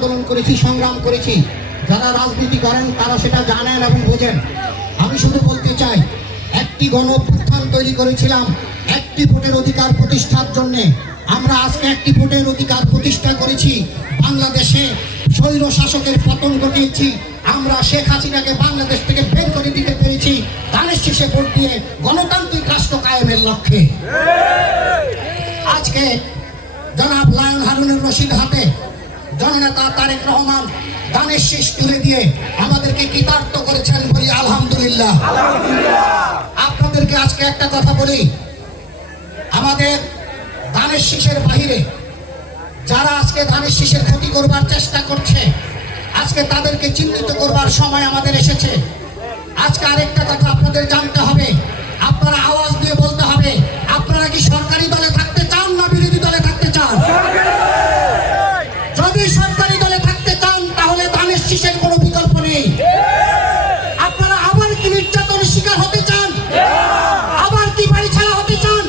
আন্দোলন করেছি, সংগ্রাম করেছি। যারা রাজনীতি করেন তারা সেটা জানেন এবং বোঝেন। আমি শুধু বলতে চাই, একটি গণ অভ্যুত্থান তৈরি করেছিলাম একটি ভোটের অধিকার প্রতিষ্ঠার জন্য। আমরা আজকে একটি ভোটের অধিকার প্রতিষ্ঠা করেছি। বাংলাদেশে স্বৈর শাসকের পতন ঘটিয়েছি। আমরা শেখ হাসিনাকে বাংলাদেশ থেকে বের করে দিতে পেরেছি ধানের শীষে ভোট দিয়ে গণতান্ত্রিক রাষ্ট্র কায়েমের লক্ষ্যে। আজকে জনাব লায়ন হারুনুর রশিদ হাতে জননেতা তারেক রহমান ধানের শীষ তুলে দিয়ে আমাদেরকে কৃতার্থ করেছেন, বলি আলহামদুলিল্লাহ। আপনাদেরকে আজকে একটা কথা বলি, আমাদের ধানের শীষের বাহিরে যারা আজকে ধানের শীষের ক্ষতি করবার চেষ্টা করছে, আজকে তাদেরকে চিহ্নিত করবার সময় আমাদের এসেছে। আজকে আরেকটা কথা আপনাদের জানতে হবে, আপনারা আওয়াজ দিয়ে বলতে হবে, আপনারা কি সরকারি দলে থাকতে চান না বিরোধী দলে থাকতে চান? যদি সরকারি দলে থাকতে চান তাহলে ধানের শীষের কোনো বিকল্প নেই। আপনারা আবার কি নির্যাতনের শিকার হতে চান? আবার কি বাড়ি ছাড়া হতে চান?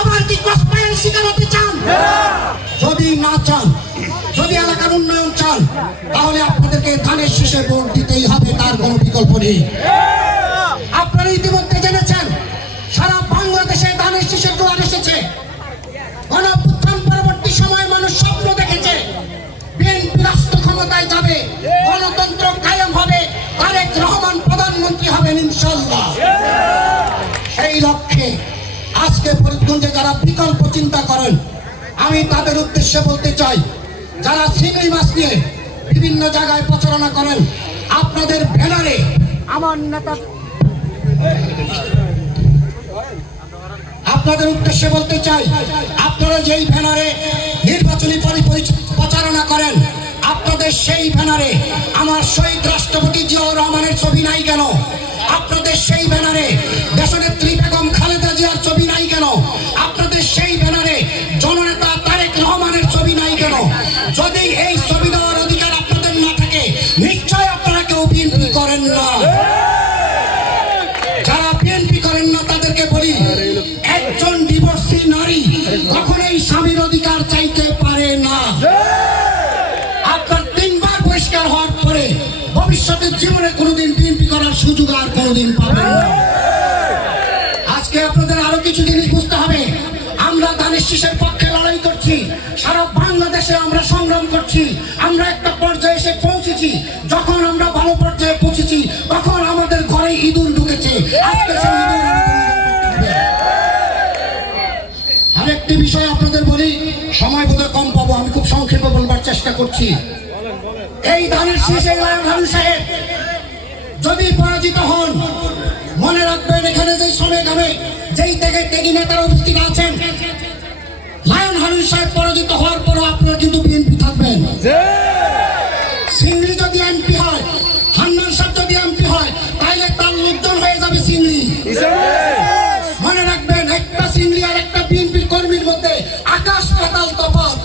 আবার কি কষ্টের শিকার হতে চান? যদি না চান, যদি এলাকার উন্নয়ন চান, তাহলে আপনাদেরকে ধানের শীষে ভোট দিতেই হবে, তার কোনো বিকল্প নেই। আপনারা ইতিমধ্যে জেনেছেন সারা বাংলাদেশে ধানের শীষের জোয়ার এসেছে। গণঅভ্যুত্থান পরবর্তী সময় মানুষ স্বপ্ন দেখেছে বিএনপি রাষ্ট্র ক্ষমতায় যাবে, গণতন্ত্র কায়েম হবে, তারেক রহমান প্রধানমন্ত্রী হবেন ইনশাআল্লাহ। সেই লক্ষ্যে আজকে ফরিদগঞ্জে যারা বিকল্প চিন্তা করেন, আমি তাদের উদ্দেশ্যে বলতে চাই, যারা চিংড়ি মাছ নিয়ে বিভিন্ন জায়গায় প্রচারণা করেন, আপনাদের ব্যানারে আমার নেতা, আপনাদের উদ্দেশ্যে বলতে চাই, আপনারা যেই ব্যানারে নির্বাচনী প্রচারণা করেন, আপনাদের সেই ব্যানারে আমার শহীদ রাষ্ট্রপতি জিয়াউর রহমানের ছবি নাই কেন? আপনাদের সেই ব্যানারে দেশনেত্রী বেগম খালেদা জিয়ার ছবি নাই কেন? আপনাদের সেই ব্যানারে জননেতা তারেক রহমানের ছবি নাই কেন? যদি এই ছবি দেওয়ার অধিকার আপনাদের না থাকে, নিশ্চয় আপনারা কেউ বিএনপি করেন না। যারা বিএনপি করেন না তাদেরকে বলি, একজন ডিভোর্সি নারী কখনোই স্বামীর অধিকার চাইতে পারে না। আপনার 3 বার বহিষ্কার হওয়ার পরে ভবিষ্যতের জীবনে কোনোদিন বিএনপি করার সুযোগ আর কোনোদিন পাবেন না। আজকে আপনাদের আরো কিছু জিনিস বুঝতে হবে। আমরা ধানের শীষের পক্ষে লড়াই করছি, সারা বাংলাদেশে আমরা সংগ্রাম করছি। আমরা একটা পর্যায়ে এসে পৌঁছেছি, যখন আমরা ভালো পর্যায়ে পৌঁছেছি তখন আমাদের ঘরে ইঁদুর ঢুকেছে। আজকে সেই ইঁদুর আরেকটি বিষয় আপনাদের বলি, সময় বোধহয় কম পাবো, আমি খুব সংক্ষেপে বলবার চেষ্টা করছি। এই ধানের শীষে লায়ন হারুন সাহেব যদি পরাজিত হন, মনে রাখবেন এখানে যে শ্রমে গ্রামে যেই থেকে ত্যাগী নেতারা উপস্থিত আছেন, লায়ন হারুন সাহেব পরাজিত হওয়ার পরও আপনারা কিন্তু বিএনপি থাকবেন। সিংড়ি যদি এমপি হয়, হান্নান সাহেব যদি এমপি হয়, তাহলে তার লোকজন হয়ে যাবে সিংড়ি। মনে রাখবেন, একটা সিংড়ি আর একটা বিএনপি কর্মীর মধ্যে আকাশ পাতাল তফাৎ।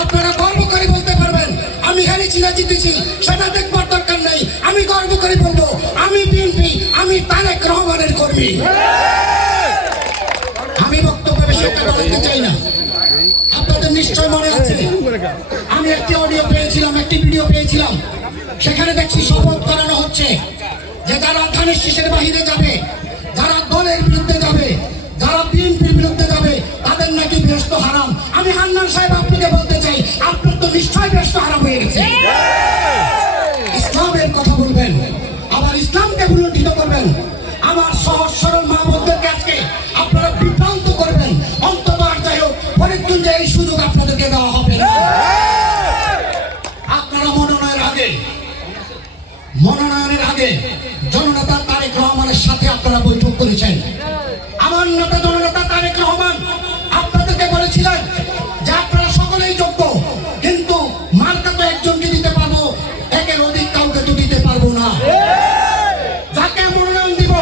আপনারা গর্ব করে বলতে পারবেন আমি হেরেছি না জিতেছি, সেটা দেখবার দরকার নেই। আমি গর্ব করে বলবো আমি বিএনপি, আমি তারেক রহমানের কর্মী। আমি বক্তব্য বেশি বলতে চাই না। আপনাদের নিশ্চয় মনে আছে, আমি একটি অডিও পেয়েছিলাম, একটি ভিডিও পেয়েছিলাম, সেখানে দেখছি শপথ করানো হচ্ছে যে যারা ধানের শীষের বাহিরে যাবে, যারা দলের বিরুদ্ধে যাবে, যারা বিএনপির বিরুদ্ধে যাবে, তাদের নাকি বেহেশত হারাম। আমি হান্নান সাহেব আপনাকে বলতে চাই, আপনার তো নিশ্চয় বেহেশত হারাম হয়ে গেছে। ইসলামের কথা বলবেন, আবার ইসলামকে বিরোধিতা করবেন। আমার সহজ সরল মা বোনদেরকে আজকে আপনারা বিভ্রান্ত করবেন। অন্তত আর যাই হোক, ফরিদগঞ্জে এই সুযোগ আপনাদেরকে দেওয়া হবে না। আপনারা মনোনয়নের আগে জননেতা তারেক রহমানের সাথে আপনারা বৈঠক করেছেন। আমার নেতা জননেতা তারেক রহমান আপনাদেরকে বলেছিলেন যে আপনারা সকলেই যোগ্য, কিন্তু মার্কা তো একজনকে দিতে পারবো, একের অধিক কাউকে তো দিতে পারবো না। যাকে মনোনয়ন দিব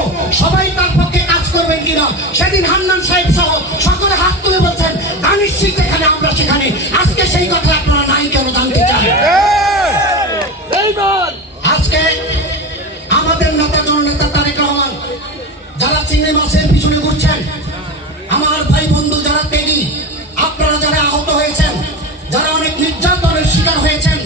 সবাই তার পক্ষে কাজ করবেন কিনা, সেদিন হান্নান সাহেব সহ সকলে হাত তুলে বলছেন ধানের শীষ যেখানে আমরা সেখানে। আজকে সেই কথা আপনারা নাই কেন জানতে চান? আজকে আমাদের নেতা জননেতা তারেক রহমান চিংড়ি মাছের পিছনে ঘুরছেন, আমার ভাই বন্ধু যারা ত্যাগী, আপনারা যারা যারা অনেক নির্যাতনের শিকার হয়েছেন,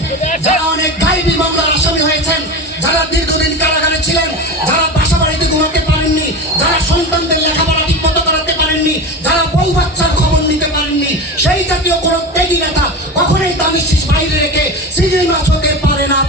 যারা অনেক গায়েবী মামলার আসামি হয়েছেন, যারা দীর্ঘদিন কারাগারে ছিলেন, যারা বাসা বাড়িতে ঘুমাতে পারেননি, যারা সন্তানদের লেখাপড়া ঠিক মতো করাতে পারেননি, যারা বউ বাচ্চার খবর নিতে পারেননি, সেই জাতীয় কোনো ত্যাগী নেতা কখনোই দামি শীষ বাইরে রেখে সিজিল মাছ হতে পারে না।